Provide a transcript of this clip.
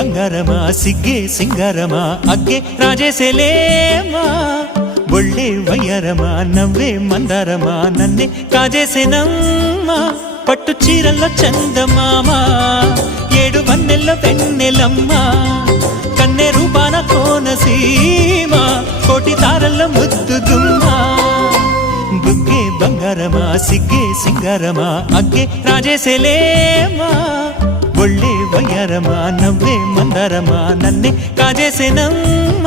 ಬಂಗಾರಮ ಸಿಗ್ಗೆ ಸಿಂಗಾರಮ ಅಗ್ಗೆ ರಾಜೇಸೆಲೇಮಾ ಒಳ್ಳೆ వయ్యారమ నవ్వే మందారమ నన్నే కాజేసేనమ్మ పట్టు చీరల్లో చందమామ ఏడు వన్నెల్లో వెన్నెలమ్మ కన్నె రూపాన కోనసీమ కోటి తారల్లో ముద్దుగుమ్మ బుగ్గే బంగారమ సిగ్గే సింగారమ అగ్గే రాజేసెలేమా ఒళ్ళే వయ్యారమ నవ్వే మందారమ నన్నే కాజేసేనమ్మ